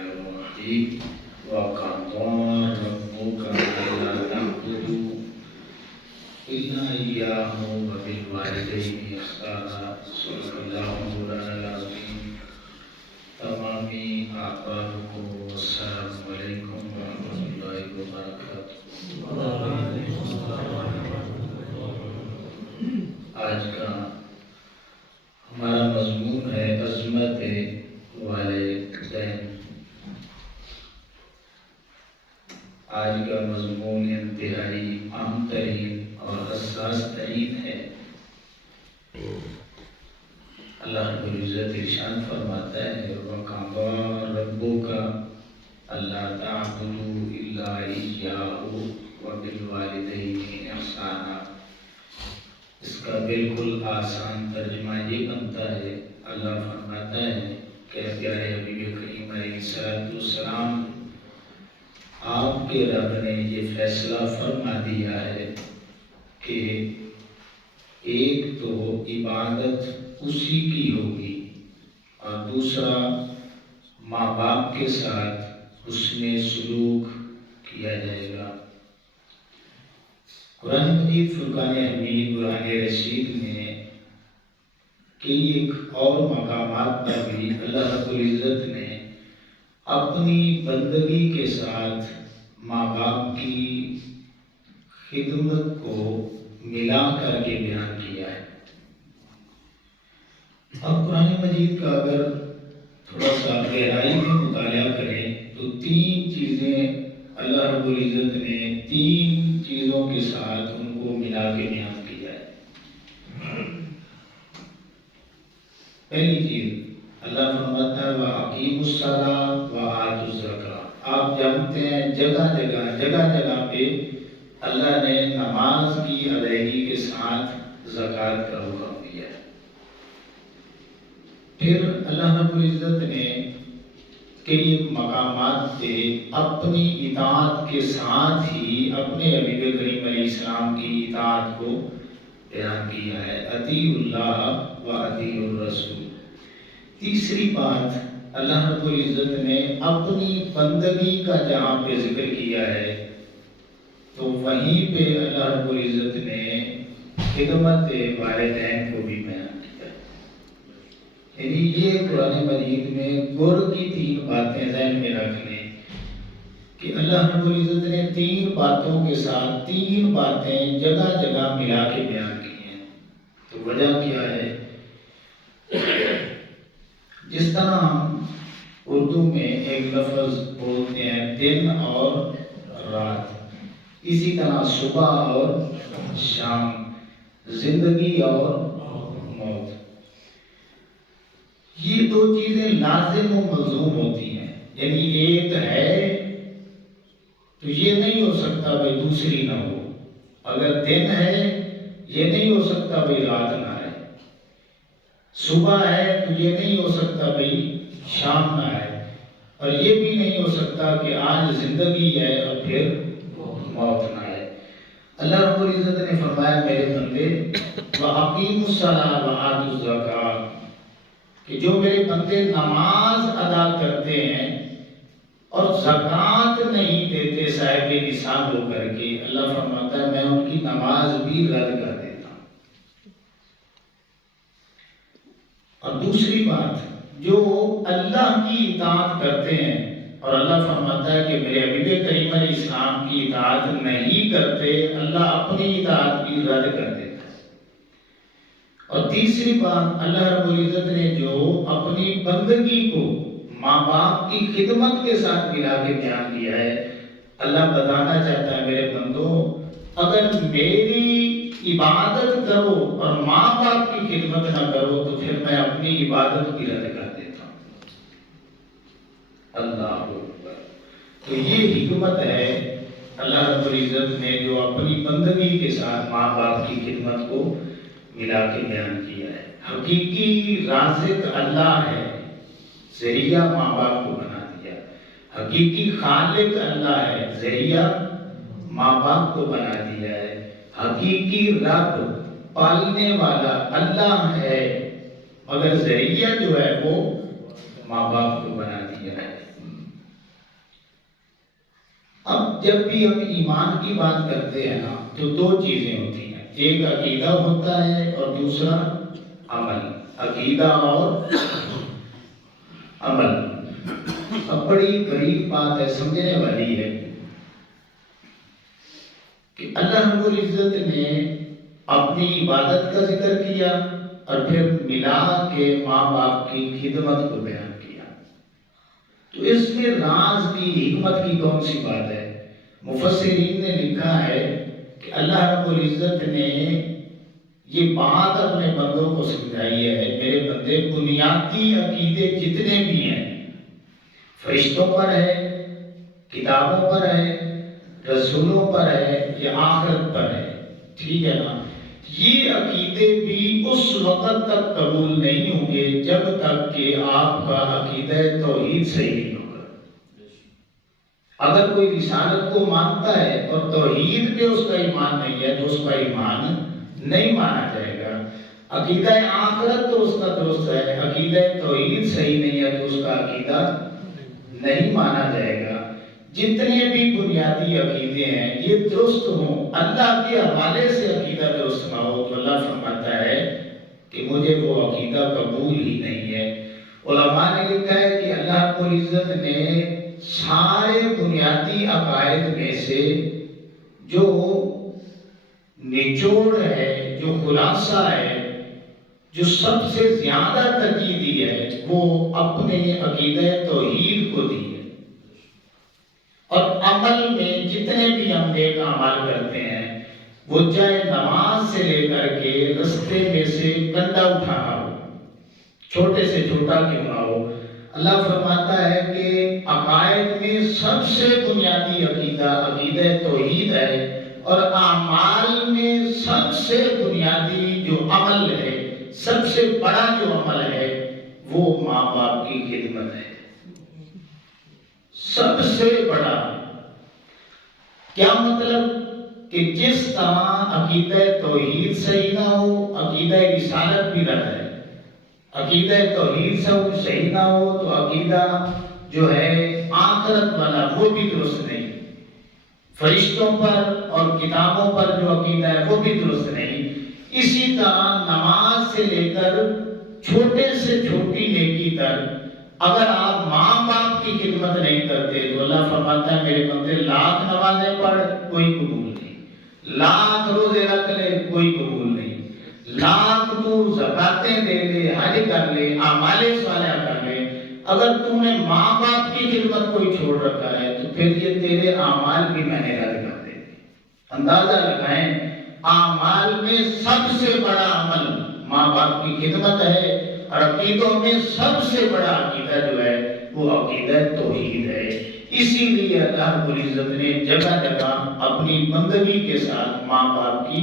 الرحيم وقضى ربك ألا تعبدوا إلا إياه وبالوالدين إحسانا صدق الله مولانا العظيم. تمامی آباد کو السلام علیکم ورحمۃ اللہ وبرکاتہ. آج کا ہمارا مضمون ہے عظمت والدین. آج کا مضمون انتہائی اہم ترین اور حساس ترین ہے. اللہ رب العزت ارشاد فرماتا ہے وَقَضَىٰ رَبُّكَ أَلَّا تَعْبُدُوا إِلَّا إِيَّاهُ وَبِالْوَالِدَيْنِ إِحْسَانًا. اس کا بالکل آسان ترجمہ یہ بنتا ہے، اللہ فرماتا ہے کہ پیارے حبیب کریم علیہ السلام، آپ کے رب نے یہ فیصلہ فرما دیا ہے کہ ایک تو عبادت اسی کی ہوگی اور دوسرا ماں باپ کے ساتھ حسن سلوک کیا جائے گا. قرآن مجید فرقان حمید قرآن رشید میں کئی ایک اور مقامات پر بھی اللہ رب العزت نے اپنی بندگی کے ساتھ ماں باپ کی خدمت کو ملا کر کے بیان کیا ہے. اب قرآن مجید کا اگر تھوڑا سا گہرائی میں مطالعہ کریں تو تین چیزیں اللہ رب العزت نے تین چیزوں کے ساتھ ان کو ملا کے بیان کیا ہے. پہلی چیز اللہ فرماتا ہے وَأَقِیمُوا الصَّلَاةَ وَآتُوا الزَّکَاةَ. آپ جانتے ہیں جگہ جگہ پہ اللہ نے نماز کی ادائیگی کے ساتھ زکوٰۃ کا حکم دیا ہے. پھر اللہ رب العزت نے کئی مقامات پہ اپنی اطاعت کے ساتھ ہی اپنے حبیب کریم علیہ السلام کی اطاعت کو بیان کیا ہے. اطیعوا اللہ و اطیعوا الرسول. تیسری بات اللہ رب العزت نے اپنی بندگی کا جہاں پہ ذکر کیا ہے تو وہیں پہ اللہ رب العزت نے خدمت والدین کو بھی بیان کیا. یعنی یہ قرآن مجید میں گر کی تین باتیں ذہن میں رکھ لیں کہ اللہ رب العزت نے تین باتوں کے ساتھ تین باتیں جگہ جگہ ملا کے بیان کی ہیں. تو وجہ کیا ہے؟ جس طرح ہم اردو میں ایک لفظ بولتے ہیں دن اور رات، اسی طرح صبح اور شام، زندگی اور موت، یہ دو چیزیں لازم و ملزوم ہوتی ہیں. یعنی ایک ہے تو یہ نہیں ہو سکتا بھائی دوسری نہ ہو. اگر دن ہے یہ نہیں ہو سکتا بھائی رات نہ ہے. صبح ہے تو یہ نہیں ہو سکتا بھائی شام نہ ہے. اور یہ بھی نہیں ہو سکتا کہ آج زندگی ہے اور پھر موت نہ ہے. اللہ رب العزت نے فرمایا میرے بندے وَأَقِیمُوا الصَّلَاةَ وَآتُوا الزَّکَاةَ، کہ جو میرے بندے نماز ادا کرتے ہیں اور زکوٰۃ نہیں دیتے صاحب نصاب ہو کر کے، اللہ فرماتا ہے میں ان کی نماز بھی رد کر دیتا ہوں. اور دوسری بات جو اللہ کی اطاعت کرتے ہیں اور اللہ فرماتا ہے کہ میرے حبیب کریم علیہ السلام کی اطاعت نہیں کرتے، اللہ اپنی اطاعت بھی رد کر دیتا ہے. اور تیسری بات اللہ رب العزت نے جو اپنی بندگی کو ماں باپ کی خدمت کے ساتھ ملا کے بیان کیا ہے، اللہ بتانا چاہتا ہے میرے بندوں اگر میری عبادت کرو اور ماں باپ کی خدمت نہ کرو تو پھر میں اپنی عبادت بھی رد کر دیتا ہوں. اللہ اکبر. تو یہ حکمت ہے اللہ رب العزت نے جو اپنی بندگی کے ساتھ ماں باپ کی خدمت کو ملا کے بیان کیا ہے. حقیقی رازق اللہ ہے، ذریعہ ماں باپ کو بنا دیا. حقیقی خالق اللہ ہے، ذریعہ ماں باپ کو بنا دیا ہے. حقیقی رب پالنے والا اللہ ہے مگر ذریعہ جو ہے وہ ماں باپ کو بنا دیا ہے. اب جب بھی ہم ایمان کی بات کرتے ہیں نا تو دو چیزیں ہوتی ہیں، ایک عقیدہ ہوتا ہے اور دوسرا عمل، عقیدہ اور عمل۔ اب بڑی غریب بات ہے، سمجھنے والی ہے کہ اللہ رب العزت نے اپنی عبادت کا ذکر کیا اور پھر ملا کے ماں باپ کی خدمت کو بیان کیا، تو اس میں راز کی حکمت کی کون سی بات ہے؟ مفسرین نے لکھا ہے کہ اللہ رب العزت نے یہ بات اپنے بندوں کو سمجھائی ہے، میرے بندے بنیادی عقیدے جتنے بھی ہیں، فرشتوں پر ہے، کتابوں پر ہے، رسولوں پر ہے یا آخرت پر ہے، ٹھیک ہے نا، یہ عقیدے بھی اس وقت تک قبول نہیں ہوں گے جب تک کہ آپ کا عقیدہ توحید صحیح نہیں ہوگا۔ اگر کوئی رسالت کو مانتا ہے اور توحید پہ اس کا ایمان نہیں ہے تو اس کا ایمان نہیں مانا جائے گا۔ عقیدہ آخرت تو اس کا درست ہے، عقیدہ توحید صحیح نہیں ہے تو اس کا عقیدہ نہیں مانا جائے گا۔ جتنے بھی بنیادی عقیدے ہیں یہ درست ہوں، اللہ کے حوالے سے عقیدہ درست نہ ہو تو اللہ فرماتا ہے کہ مجھے وہ عقیدہ قبول ہی نہیں ہے۔ علماء نے لکھا ہے کہ اللہ رب العزت نے سارے بنیادی عقائد میں سے جو نچوڑ ہے، جو خلاصہ ہے، جو سب سے زیادہ تقییدی ہے، وہ اپنے عقیدہ توحید کو دی ہے۔ اور عمل میں جتنے بھی ہم نیک اعمال کرتے ہیں، وہ چاہے نماز سے لے کر کے رستے میں سے کنڈا اٹھانا ہو، چھوٹے سے چھوٹا کیوں نہ ہو، اللہ فرماتا ہے کہ عقائد میں سب سے بنیادی عقیدہ عقیدہ توحید ہے، اور اعمال میں سب سے بنیادی جو عمل ہے، سب سے بڑا جو عمل ہے وہ ماں باپ کی خدمت ہے، سب سے بڑا۔ کیا مطلب؟ کہ جس طرح عقیدہ توحید صحیح نہ ہو، عقیدہ رسالت بھی رد ہے، عقیدہ توحید صحیح نہ ہو تو عقیدہ جو ہے آخرت والا وہ بھی درست نہیں، فرشتوں پر اور کتابوں پر جو عقیدہ ہے وہ بھی درست نہیں۔ اسی طرح نماز سے لے کر چھوٹے سے چھوٹی نیکی تک اگر آپ ماں باپ کی خدمت نہیں کرتے تو اللہ فرماتا ہے میرے بندے لاکھ نمازیں پڑھ کوئی قبول نہیں، لاکھ روزے رکھ لے کوئی قبول نہیں، لاکھ تو زکاتیں دے لے، حج کر لے، اعمال صالحہ کر لے، اگر تم نے ماں باپ کی خدمت کوئی چھوڑ رکھا ہے تو پھر یہ تیرے اعمال بھی میں نے رد کر دے۔ اندازہ لگائیں، اعمال میں سب سے بڑا عمل ماں باپ کی خدمت ہے، اور عقیدوں میں سب سے بڑا عقیدہ جو ہے وہ عقیدہ توحید ہے۔ اسی لیے اللہ رب العزت نے جگہ جگہ اپنی بندگی کے ساتھ ماں باپ کی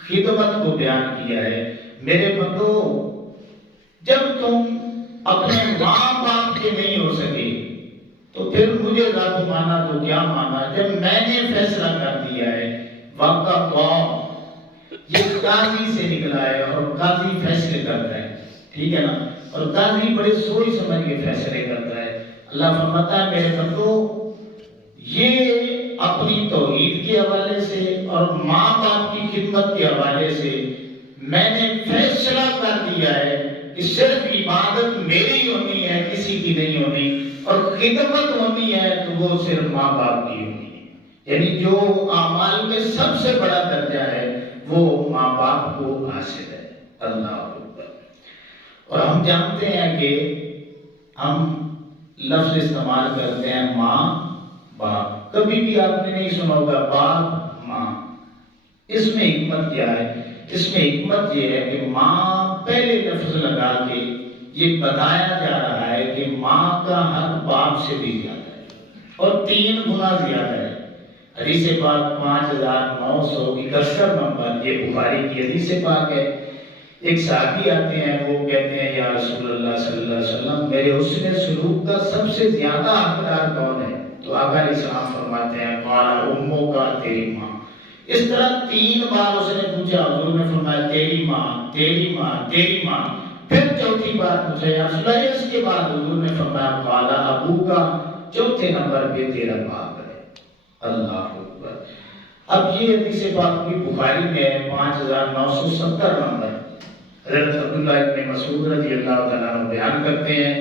خدمت کو بیان کیا ہے۔ میرے بندو، جب تم اپنے ماں باپ کے نہیں ہو سکے تو پھر مجھے رب مانا تو کیا مانا؟ جب میں نے فیصلہ کر دیا ہے، یہ قاضی سے نکلا ہے اور قاضی فیصلے کرتا ہے، ٹھیک ہے نا، اور قاضی بڑے سوچ سمجھ کے فیصلے کرتا ہے۔ اللہ فرماتا ہے میرے بندو، یہ اپنی توحید کے حوالے سے اور ماں باپ کی خدمت کے حوالے سے میں نے فیصلہ کر دیا ہے کہ صرف عبادت میری ہونی ہے، کسی کی نہیں ہونی، اور خدمت ہونی ہے تو وہ صرف ماں باپ کی ہونی ہے۔ یعنی جو اعمال میں سب سے بڑا درجہ ہے وہ ماں باپ کو حاصل ہے۔ اللہ اکبر۔ اور ہم جانتے ہیں کہ ہم لفظ استعمال کرتے ہیں ماں باپ، کبھی بھی آپ نے نہیں سنا ہوگا باپ ماں۔ اس میں حکمت کیا ہے؟ اس میں حکمت یہ ہے کہ ماں پہلے لفظ لگا کے یہ بتایا جا رہا ہے کہ ماں کا حق باپ سے بھی زیادہ ہے اور 3 گنا زیادہ ہے۔ حدیث پاک 5961 نمبر، یہ بخاری کی حدیث پاک ہے۔ ایک صحابی آتے ہیں، وہ کہتے ہیں یا رسول اللہ صلی اللہ علیہ وسلم، میرے حسن سلوک کا سب سے زیادہ حقدار کون ہے؟ تو آقا علیہ السلام فرماتے ہیں قال اموں کا، تیری ماں۔ اس طرح 3 بار اس نے پوچھا، حضور نے فرمایا تیری ماں، تیری ماں، تیری ماں۔ پھر چوتھی بار پوچھا یا رسول اللہ، اس کے بعد حضور نے فرمایا قال ابو کا، چوتھے نمبر پہ تیرا باپ ہے۔ اللہ اکبر۔ اب یہ حدیث پاک بھی بخاری میں ہے 5970 نمبر۔ حضرت عبداللہ ابن مسعود رضی اللہ تعالیٰ عنہ بیان کرتے ہیں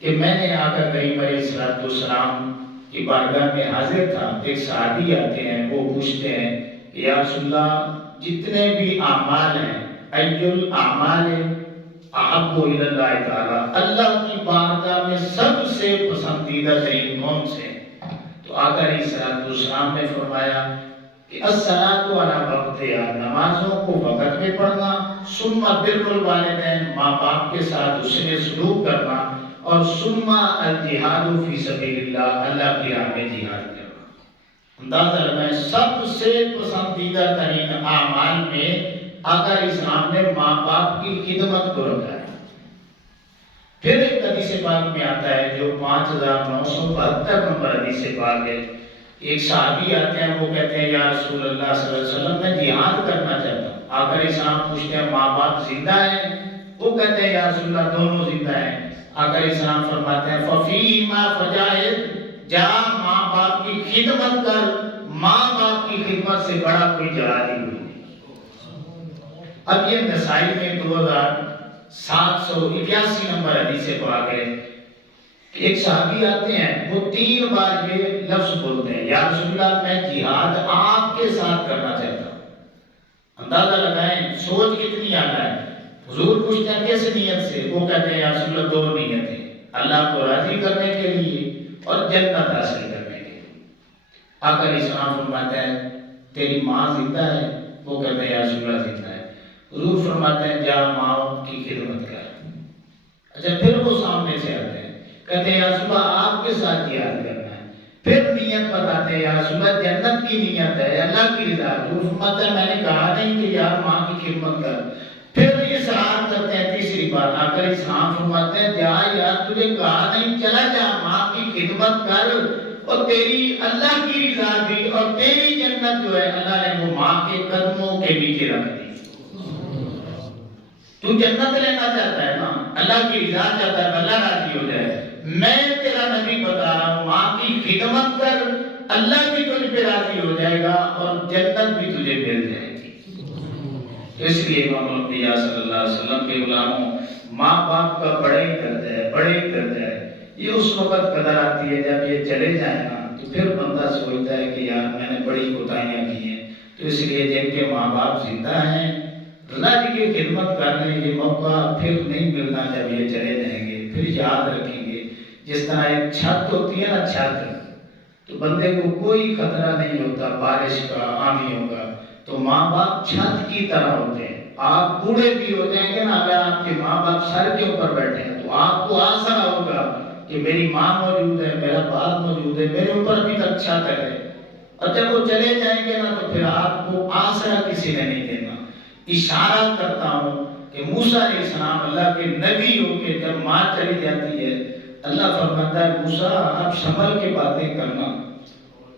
کہ میں نے آقا کریم علیہ السلام کی بارگاہ میں حاضر تھا، ایک صحابی آتے ہیں، وہ پوچھتے ہیں یا رسول اللہ جتنے بھی اعمال ہیں ای الاعمال احب الی اللہ تعالی، اللہ کی بارگاہ میں سب سے پسندیدہ ترین کون سے؟ تو آقا علیہ السلام نے فرمایا کہ الصلاۃ علی وقتہا، نمازوں کو وقت میں پڑھنا، ثم بر الوالدین، ماں باپ کے ساتھ حسن سلوک کرنا، اور ثم الجہاد فی سبیل اللہ، اللہ کی راہ میں جہاد کرنا۔ اندازہ لگائیں سب سے پسندیدہ ترین اعمال میں آقا علیہ السلام نے ماں باپ کی خدمت کو رکھا ہے۔ پھر ایک حدیث پاک میں آتا ہے جو 5972 نمبر حدیث پاک ہے، ایک صحابی آتے ہیں، وہ کہتے ہیں یا رسول اللہ صلی اللہ علیہ وسلم میں جہاد کرنا چاہتا ہوں۔ آقا علیہ السلام پوچھتے ہیں ماں باپ زندہ ہیں؟ وہ کہتے ہیں یا رسول اللہ دونوں زندہ ہیں۔ آقا علیہ السلام فرماتے ہیں فَفِيهِمَا فَجَاهِدْ، جا ماں باپ کی خدمت کر، ماں باپ کی خدمت سے بڑا کوئی جہاد ہی نہیں۔ اب یہ نسائی میں 2781 نمبر حدیث پاک ہے، ایک صحابی آتے ہیں، وہ 3 بار یہ لفظ بولتے ہیں یا رسول اللہ میں جہاد آپ کے ساتھ کرنا چاہتا ہوں۔ اندازہ لگائیں سوچ کتنی آتا ہے۔ حضور پوچھتے ہیں کس نیت سے؟ وہ کہتے ہیں یا رسول اللہ 2 نیتیں، اللہ کو راضی کرنے کے لیے اور جنت حاصل کرنے کے لیے۔ آقا علیہ السلام فرماتے ہیں تیری ماں زندہ ہے؟ وہ کہتے ہیں یا رسول اللہ زندہ ہے۔ حضور فرماتے ہیں جا ماں کی خدمت کر۔ اچھا پھر وہ سامنے سے آتے ہیں، کہتے ہیں یا رسول اللہ آپ کے ساتھ جہاد کرنا ہے۔ پھر نیت بتاتے ہیں یا رسول اللہ جنت کی نیت ہے، اللہ کی رضا۔ حضور فرماتے ہیں میں نے کہا نہیں کہ یار ماں کی خدمت کر۔ پھر یہ سوال کرتے ہیں تیسری بار، آقا علیہ السلام فرماتے ہیں جا یار تجھے کہا نہیں، چلا جا ماں کی خدمت کر، اور تیری اللہ کی رضا بھی اور تیری جنت جو ہے اللہ نے وہ ماں کے قدموں کے نیچے رکھ دی۔ تو جنت لینا چاہتا ہے نا، اللہ کی رضا چاہتا ہے، اللہ راضی ہو جائے، میں تیرا نبی بتا رہا ہوں ماں کی خدمت کر، اللہ بھی تجھ پہ راضی ہو جائے گا اور جنت بھی تجھے مل جائے گی۔ اس لیے امام الانبیاء صلی اللہ علیہ وسلم کے غلاموں ماں باپ کا بڑا ہی درجہ ہے، بڑا ہی درجہ ہے۔ یہ اس وقت قدر آتی ہے جب یہ چلے جائیں نا، تو پھر بندہ سوچتا ہے کہ یار میں نے بڑی کوتاہیاں کی ہیں۔ تو اس لیے جن کے ماں باپ زندہ ہیں اللہ جی کی خدمت کرنے یہ موقع پھر نہیں ملنا جب یہ چلے جائیں گے، پھر یاد رکھیں گے۔ جس طرح ایک چھت ہوتی ہے نا، چھت تو بندے کو کوئی خطرہ نہیں ہوتا بارش کا، آندھیوں کا، تو ماں باپ چھت کی طرح ہوتے ہیں۔ آپ بوڑھے بھی ہو جائیں گے نا، اگر آپ کے ماں باپ سر کے اوپر بیٹھے ہیں تو آپ کو آسرا ہوگا کہ میری ماں موجود ہے، میرا باپ موجود ہے، میرے اوپر بھی تک چھت ہے۔ اور جب وہ چلے جائیں گے نا تو پھر آپ کو آسرا کسی نے نہیں دینا۔ اشارہ کرتا ہوں کہ موسیٰ علیہ السلام اللہ کے نبی ہو کے جب ماں چلی جاتی ہے، اللہ فرماتا ہے موسیٰ آپ سنبھل کے باتیں کرنا۔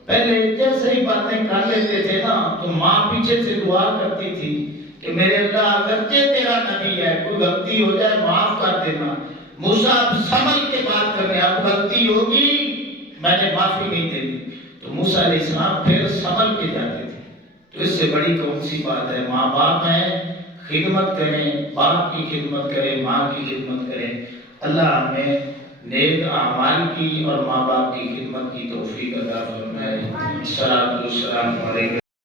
پہلے جیسے ہی باتیں کر لیتے تھے نا تو ماں پیچھے سے دعا کرتی تھی کہ میرے اللہ اگرچہ تیرا نبی ہے، کوئی غلطی ہو جائے معاف کر دینا۔ موسیٰ آپ سنبھل کے بات کرنے، اب غلطی ہوگی میں نے معافی نہیں دینی۔ تو موسیٰ علیہ السلام پھر سنبھل کے جاتے تھے۔ تو اس سے بڑی کون سی بات ہے؟ ماں باپ ہیں، خدمت کریں، باپ کی خدمت کریں، ماں کی خدمت کریں۔ اللہ ہمیں نیک اعمال کی اور ماں باپ کی خدمت کی توفیق عطا فرمائے۔ السلام علیکم۔